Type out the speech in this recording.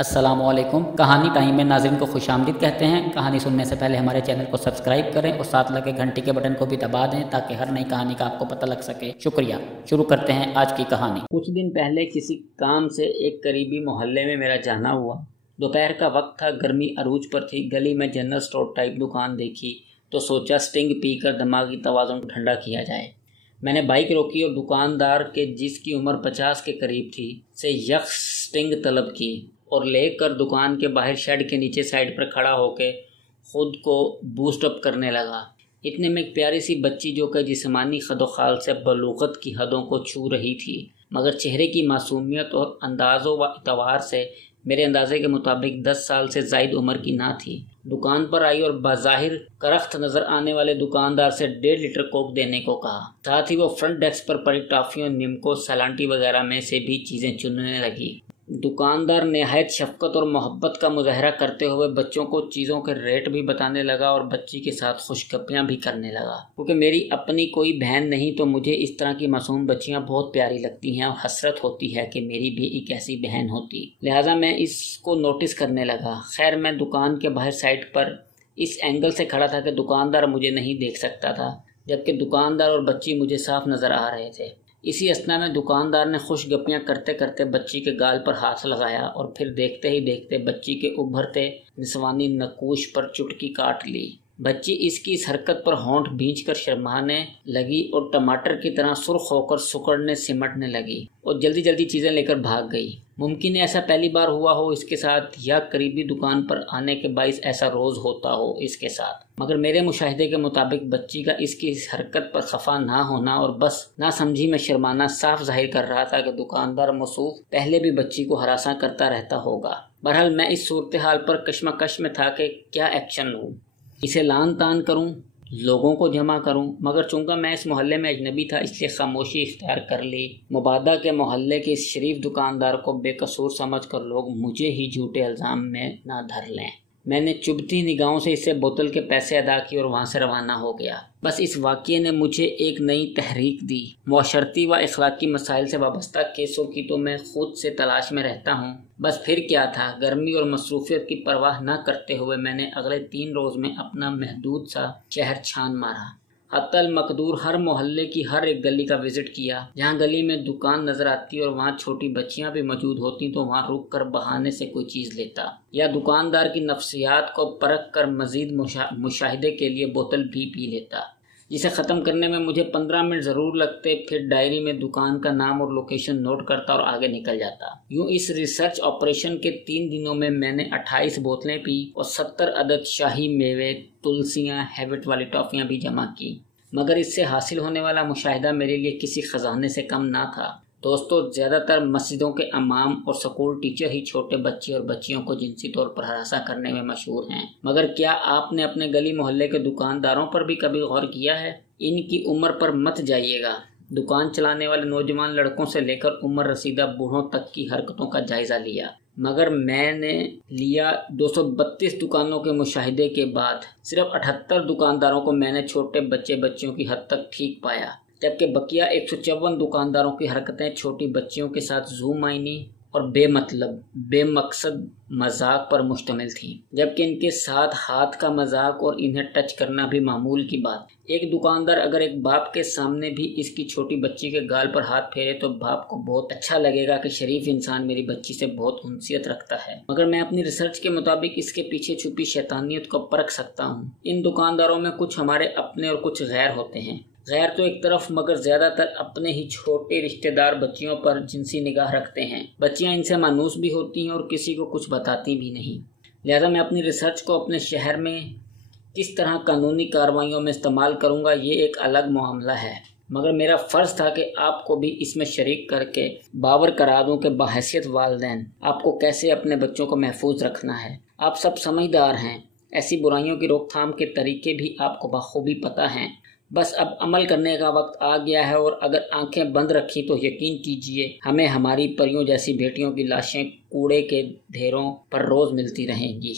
अस्सलामुअलैकुम। कहानी टाइम में नाज़रीन को खुशामदीद कहते हैं। कहानी सुनने से पहले हमारे चैनल को सब्सक्राइब करें और साथ लगे घंटी के बटन को भी दबा दें ताकि हर नई कहानी का आपको पता लग सके। शुक्रिया। शुरू करते हैं आज की कहानी। कुछ दिन पहले किसी काम से एक करीबी मोहल्ले में मेरा जाना हुआ। दोपहर का वक्त था, गर्मी अरूज पर थी। गली में जनरल स्टोर टाइप दुकान देखी तो सोचा स्टिंग पीकर दिमागी तवाज़ुन ठंडा किया जाए। मैंने बाइक रोकी और दुकानदार के, जिसकी उम्र 50 के करीब थी, से यक स्टिंग तलब की और लेकर दुकान के बाहर शेड के नीचे साइड पर खड़ा होकर खुद को बूस्ट अप करने लगा। इतने में एक प्यारी सी बच्ची, जो कि जिस्मानी खदोखाल से बलूगत की हदों को छू रही थी, मगर चेहरे की मासूमियत और अंदाज़ो व इतवार से मेरे अंदाजे के मुताबिक 10 साल से ज़ायद उम्र की ना थी, दुकान पर आई और बाज़ाहिर करख्त नज़र आने वाले दुकानदार से 1.5 लीटर कोक देने को कहा। साथ ही वो फ्रंट डेस्क पर पड़ी टॉफ़ियों, निमको, सलांटी वगैरह में से भी चीज़ें चुनने लगी। दुकानदार नहायत शफ़क़त और मोहब्बत का मुज़ाहरा करते हुए बच्चों को चीज़ों के रेट भी बताने लगा और बच्ची के साथ खुशगपियाँ भी करने लगा। क्योंकि मेरी अपनी कोई बहन नहीं तो मुझे इस तरह की मासूम बच्चियाँ बहुत प्यारी लगती हैं और हसरत होती है कि मेरी भी एक ऐसी बहन होती। लिहाजा मैं इसको नोटिस करने लगा। खैर, मैं दुकान के बाहर साइड पर इस एंगल से खड़ा था कि दुकानदार मुझे नहीं देख सकता था, जबकि दुकानदार और बच्ची मुझे साफ नज़र आ रहे थे। इसी असना में दुकानदार ने खुश गप्पियाँ करते करते बच्ची के गाल पर हाथ लगाया और फिर देखते ही देखते बच्ची के उभरते निस्वानी नकूश पर चुटकी काट ली। बच्ची इसकी इस हरकत पर होंठ भींचकर शर्माने लगी और टमाटर की तरह सुर्ख होकर सुकड़ने सिमटने लगी और जल्दी जल्दी चीज़ें लेकर भाग गई। मुमकिन है ऐसा पहली बार हुआ हो इसके साथ, या करीबी दुकान पर आने के बाइस ऐसा रोज़ होता हो इसके साथ, मगर मेरे मुशाहिदे के मुताबिक बच्ची का इसकी इस हरकत पर खफा ना होना और बस ना समझी में शर्माना साफ जाहिर कर रहा था कि दुकानदार मौसूफ पहले भी बच्ची को हरासा करता रहता होगा। बहरहाल मैं इस सूरत हाल पर कश्मकश में था कि क्या एक्शन लूँ, इसे लान तान करूं, लोगों को जमा करूं, मगर चूंकि मैं इस मोहल्ले में अजनबी था इसलिए खामोशी इख्तियार कर ली। मुबादा के मोहल्ले के इस शरीफ दुकानदार को बेकसूर समझकर लोग मुझे ही झूठे इल्ज़ाम में ना धर लें। मैंने चुभती निगाहों से इससे बोतल के पैसे अदा किए और वहाँ से रवाना हो गया। बस इस वाक़ये ने मुझे एक नई तहरीक दी। मुअशरती व अखलाकी मसाइल से वाबस्ता केसों की तो मैं खुद से तलाश में रहता हूँ। बस फिर क्या था, गर्मी और मसरूफियत की परवाह न करते हुए मैंने अगले 3 रोज़ में अपना महदूद सा शहर छान मारा। हत्तल मकदूर हर मोहल्ले की हर एक गली का विज़िट किया। जहाँ गली में दुकान नज़र आती और वहाँ छोटी बच्चियाँ भी मौजूद होती तो वहाँ रुक कर बहाने से कोई चीज़ लेता, या दुकानदार की नफ्सियात को परख कर मज़ीद मुशाहिदे के लिए बोतल भी पी लेता, जिसे ख़त्म करने में मुझे 15 मिनट ज़रूर लगते। फिर डायरी में दुकान का नाम और लोकेशन नोट करता और आगे निकल जाता। यूँ इस रिसर्च ऑपरेशन के 3 दिनों में मैंने 28 बोतलें पी और 70 अदद शाही मेवे, तुलसियाँ, हैबिट वाली टॉफ़ियाँ भी जमा की, मगर इससे हासिल होने वाला मुशाहिदा मेरे लिए किसी ख़जाने से कम ना था। दोस्तों, ज़्यादातर मस्जिदों के इमाम और स्कूल टीचर ही छोटे बच्चे और बच्चियों को जिनसी तौर पर हरासा करने में मशहूर हैं, मगर क्या आपने अपने गली मोहल्ले के दुकानदारों पर भी कभी गौर किया है? इनकी उम्र पर मत जाइएगा। दुकान चलाने वाले नौजवान लड़कों से लेकर उम्र रसीदा बूढ़ों तक की हरकतों का जायज़ा लिया, मगर मैंने लिया 232 दुकानों के मुशाहिदे के बाद सिर्फ 78 दुकानदारों को मैंने छोटे बच्चे बच्चियों की हद तक ठीक पाया, जबकि बकिया 154 दुकानदारों की हरकतें छोटी बच्चियों के साथ ज़ूमाइनी और बेमकसद मजाक पर मुश्तमिल थी, जबकि इनके साथ हाथ का मजाक और इन्हें टच करना भी मामूल की बात। एक दुकानदार अगर एक बाप के सामने भी इसकी छोटी बच्ची के गाल पर हाथ फेरे तो बाप को बहुत अच्छा लगेगा कि शरीफ इंसान मेरी बच्ची से बहुत उनसियत रखता है, मगर मैं अपनी रिसर्च के मुताबिक इसके पीछे छुपी शैतानियत को परख सकता हूँ। इन दुकानदारों में कुछ हमारे अपने और कुछ गैर होते हैं। गैर तो एक तरफ, मगर ज़्यादातर अपने ही छोटे रिश्तेदार बच्चियों पर जिनसी निगाह रखते हैं। बच्चियां इनसे मानूस भी होती हैं और किसी को कुछ बताती भी नहीं। लिहाजा मैं अपनी रिसर्च को अपने शहर में किस तरह कानूनी कार्रवाइयों में इस्तेमाल करूंगा, ये एक अलग मामला है, मगर मेरा फ़र्ज़ था कि आपको भी इसमें शरीक करके बावर करा दूँ कि बाहैसियत वालिदैन आपको कैसे अपने बच्चों को महफूज रखना है। आप सब समझदार हैं, ऐसी बुराइयों की रोकथाम के तरीके भी आपको बखूबी पता हैं। बस अब अमल करने का वक्त आ गया है और अगर आंखें बंद रखी तो यकीन कीजिए हमें हमारी परियों जैसी बेटियों की लाशें कूड़े के ढेरों पर रोज़ मिलती रहेंगी।